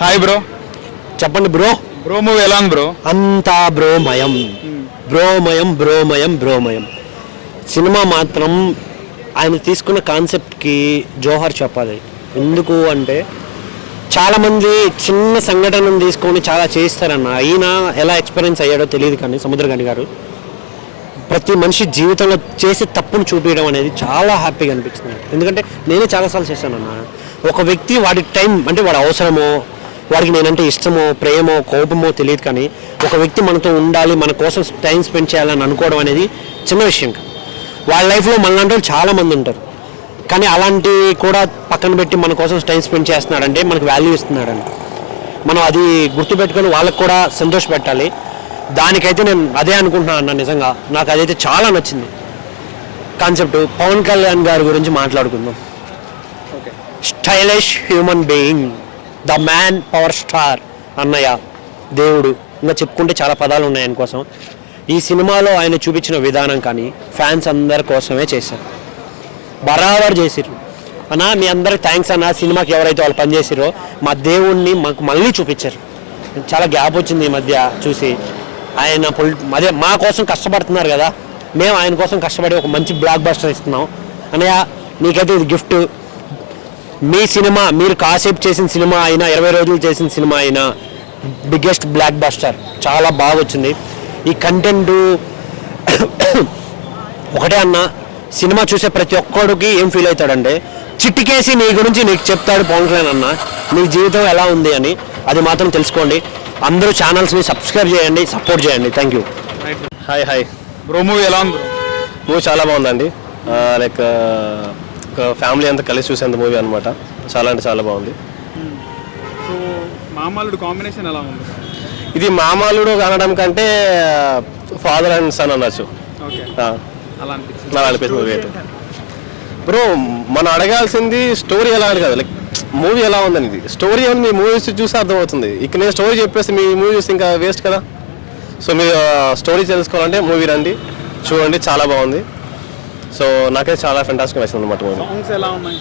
Hi bro. చెప్పండి bro. Bro movie ఎలా ఉంది బ్రో? అంతా బ్రోమయం బ్రోమయం బ్రోమయం బ్రోమయం. సినిమా మాత్రం ఆయన తీసుకున్న కాన్సెప్ట్కి జోహర్ చెప్పాలి. ఎందుకు అంటే చాలామంది చిన్న సంఘటనను తీసుకొని చాలా చేస్తారన్న. ఈయన ఎలా ఎక్స్పీరియన్స్ అయ్యాడో తెలియదు, కానీ సముద్రగని గారు ప్రతి మనిషి జీవితంలో చేసే తప్పును చూపించడం అనేది చాలా హ్యాపీగా అనిపిస్తుంది. ఎందుకంటే నేనే చాలాసార్లు చేశానన్న. ఒక వ్యక్తి వాడి టైం అంటే వాడి అవసరమో, వాడికి నేనంటే ఇష్టమో, ప్రేమో, కోపమో తెలియదు, కానీ ఒక వ్యక్తి మనతో ఉండాలి, మన కోసం టైం స్పెండ్ చేయాలని అనుకోవడం అనేది చిన్న విషయం కాదు. వాళ్ళ లైఫ్లో మనలాంటి వాళ్ళు చాలామంది ఉంటారు, కానీ అలాంటి కూడా పక్కన పెట్టి మన కోసం టైం స్పెండ్ చేస్తున్నాడంటే మనకు వాల్యూ ఇస్తున్నాడండి. మనం అది గుర్తుపెట్టుకొని వాళ్ళకు కూడా సంతోషపెట్టాలి. దానికైతే నేను అదే అనుకుంటున్నాను అన్న. నిజంగా నాకు అదైతే చాలా నచ్చింది కాన్సెప్ట్. పవన్ కళ్యాణ్ గారి గురించి మాట్లాడుకుందాం. Stylish human being, the man power star అన్నయ్య, దేవుడు, ఇంకా చెప్పుకుంటే చాలా పదాలు ఉన్నాయి ఆయన కోసం. ఈ సినిమాలో ఆయన చూపించిన విధానం కానీ ఫ్యాన్స్ అందరి కోసమే చేశారు, బరాబర్ చేసిర్రు అన్న. మీ అందరికి థ్యాంక్స్ అన్న. సినిమాకి ఎవరైతే వాళ్ళు పనిచేసిరో మా దేవుణ్ణి మాకు మళ్ళీ చూపించారు. చాలా గ్యాప్ వచ్చింది ఈ మధ్య చూసి. ఆయన అదే మా కోసం కష్టపడుతున్నారు కదా, మేము ఆయన కోసం కష్టపడి ఒక మంచి బ్లాక్ బస్టర్ ఇస్తున్నాం అన్నయ్య. నీకైతే ఇది గిఫ్ట్. మీ సినిమా, మీరు కాసేపు చేసిన సినిమా అయినా 20 రోజులు చేసిన సినిమా అయినా బిగ్గెస్ట్ బ్లాక్ బస్టర్. చాలా బాగా వచ్చింది ఈ కంటెంట్. ఒకటే అన్న, సినిమా చూసే ప్రతి ఒక్కడికి ఏం ఫీల్ అవుతాడంటే చిట్టికేసి నీ గురించి నీకు చెప్తాడు పవన్ కళ్యాణ్ అన్న, నీ జీవితం ఎలా ఉంది అని. అది మాత్రం తెలుసుకోండి. అందరూ ఛానల్స్ని సబ్స్క్రైబ్ చేయండి, సపోర్ట్ చేయండి. Thank you. Hi hi. Bro movie ఎలా ఉంది బ్రో? మూవీ చాలా బాగుందండి. లైక్ ఫ్యామిలీ అంతా కలిసి చూసేంత మూవీ అనమాట. చాలా అంటే చాలా బాగుంది. సో మామూలు కాంబినేషన్ ఎలా ఉంది? ఇది మామూలుడు అనడం కంటే ఫాదర్ అండ్ సన్ అనొచ్చు. ఓకే, అలా అనిపిస్తుంది మూవీ అయితే. బ్రో మనం అడగాల్సింది స్టోరీ ఎలా అని కాదు, లైక్ మూవీ ఎలా ఉందని. ఇది స్టోరీ అని మీ మూవీస్ చూసి అర్థమవుతుంది. ఇక్కడ నేను స్టోరీ చెప్పేసి మీ మూవీ చూసి ఇంకా వేస్ట్ కదా. సో మీరు స్టోరీ తెలుసుకోవాలంటే మూవీ రండి, చూడండి, చాలా బాగుంది. సో నాకైతే చాలా ఫెంటాస్టిక్ వేసింది అనమాట మూవీ. సాంగ్స్ ఎలా ఉన్నాయి?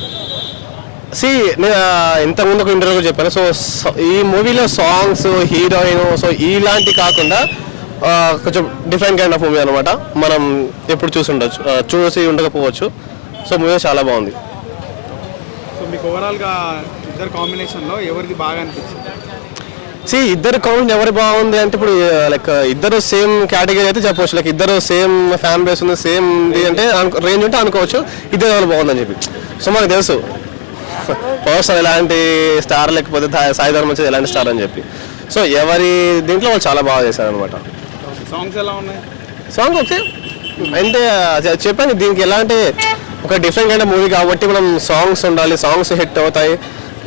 నేను ఇంతకుముందు ఒక ఇంటర్వ్యూ చెప్పాను. సో ఈ మూవీలో సాంగ్స్, హీరోయిన్, సో ఇలాంటి కాకుండా కొంచెం డిఫరెంట్ కైండ్ ఆఫ్ మూవీ అనమాట. మనం ఎప్పుడు చూసి ఉండకపోవచ్చు. సో మూవీ చాలా బాగుంది. సో మీకు ఓవరాల్గా ఇద్దరు కాంబినేషన్లో ఎవరిది బాగా అనిపించింది? ఇద్దరు కాంబినేషన్ ఎవరి బాగుంది అంటే ఇప్పుడు లైక్ ఇద్దరు సేమ్ కేటగిరీ అయితే చెప్పవచ్చు. లైక్ ఇద్దరు సేమ్ ఫ్యాన్ బేస్ ఉంది, సేమ్ అంటే రేంజ్ ఉంటే అనుకోవచ్చు ఇద్దరు ఎవరు బాగుందని చెప్పి. సో మనకు తెలుసు పవర్ స్టార్ ఎలాంటి స్టార్, లేకపోతే సాయి ధర్మ వచ్చేది ఎలాంటి స్టార్ అని చెప్పి. సో ఎవరి దీంట్లో వాళ్ళు చాలా బాగా చేశారు అనమాట. సాంగ్స్ ఎలా ఉన్నాయి? సాంగ్ ఓకే అంటే చెప్పాను, దీనికి ఎలా అంటే ఒక డిఫరెంట్ కైండ్ ఆఫ్ మూవీ కాబట్టి మనం సాంగ్స్ ఉండాలి, సాంగ్స్ హిట్ అవుతాయి.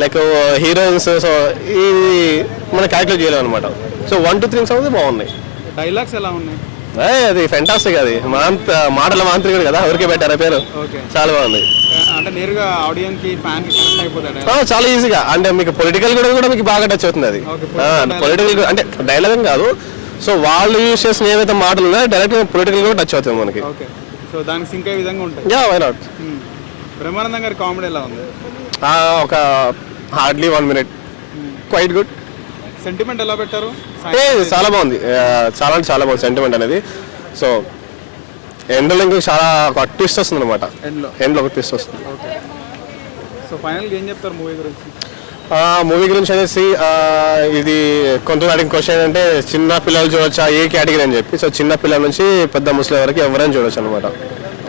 లైక్ హీరోయిన్స్, సో ఇది మనం క్యాల్కులేట్ చేయలేము అనమాట. సో 1 to 3 సాంగ్స్ బాగున్నాయి. డైలాగ్స్ ఎలా ఉన్నాయి? అది ఫెంటాస్టిక్. అది మాటల మాంత్రికుడు కదా, ఎవరికే పెట్టారు పేరు. చాలా బాగుంది. అంటే నేరుగా ఆడియన్స్ కి ఫ్యాన్ కి కనెక్ట్ అయిపోతాడు చాలా ఈజీగా. అంటే మీకు పొలిటికల్ కూడా మీకు బాగా టచ్ అవుతుంది. అది పొలిటికల్ అంటే డైలాగ్ కాదు. సో వాళ్ళు యూజ్ చేసిన ఏవైతే మాటలు ఉన్నాయో డైరెక్ట్ పొలిటికల్ కూడా టచ్ అవుతుంది మనకి. సో దానికి సింక్ అయ్యే విధంగా ఉంటుంది. Yeah, why not. బ్రహ్మానందం గారి కామెడీ ఎలా ఉంది? ఒక hardly 1 minute, quite good. Sentiment ఎలా పెట్టారు? చాలా బాగుంది. చాలా అంటే చాలా బాగుంది సెంటిమెంట్ అనేది. సో ఎండ్లో ఇంకొక చాలా ఒక ట్విస్ట్ వస్తుంది అనమాట. ఎండ్లో ఒక ట్విస్ట్ వస్తుంది. సో ఫైనల్గా ఏం చెప్తారు మూవీ గురించి? మూవీ గురించి అనేసి ఇది కొంతమంది క్వశ్చన్ అంటే చిన్న పిల్లలు చూడొచ్చా, ఏ కేటగిరీ అని చెప్పి. సో చిన్న పిల్లల నుంచి పెద్ద ముస్లిం వరకు ఎవరైనా చూడొచ్చు అనమాట.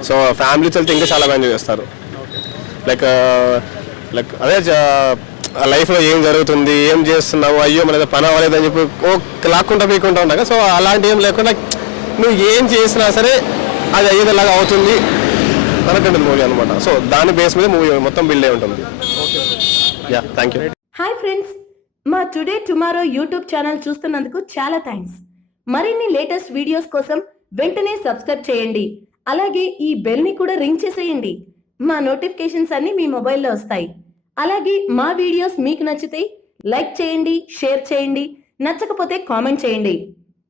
సో ఫ్యామిలీతో వెళ్తే ఇంకా చాలా ఎంజాయ్ చేస్తారు. లైక్ అదే లైఫ్లో ఏం జరుగుతుంది, ఏం చేస్తున్నావు, అయ్యో మన పని అవ్వలేదు అని చెప్పి లాక్కుంటా పీకుంటా ఉన్నాక. సో అలాంటి ఏం లేకుండా నువ్వు ఏం చేసినా సరే అది అయ్యేలాగా అవుతుంది అనుకుంటుంది మూవీ అనమాట. సో దాని బేస్ మీద మూవీ మొత్తం బిల్డ్ అయి ఉంటుంది. Yeah, thank you. Hi friends, మా టుడే టుమారో యూట్యూబ్ ఛానల్ చూస్తున్నందుకు చాలా థ్యాంక్స్. మరిన్ని లేటెస్ట్ వీడియోస్ కోసం వెంటనే సబ్స్క్రైబ్ చేయండి. అలాగే ఈ బెల్ ని కూడా రింగ్ చేసేయండి. మా నోటిఫికేషన్స్ అన్ని మీ మొబైల్లో వస్తాయి. అలాగే మా వీడియోస్ మీకు నచ్చితే లైక్ చేయండి, షేర్ చేయండి, నచ్చకపోతే కామెంట్ చేయండి.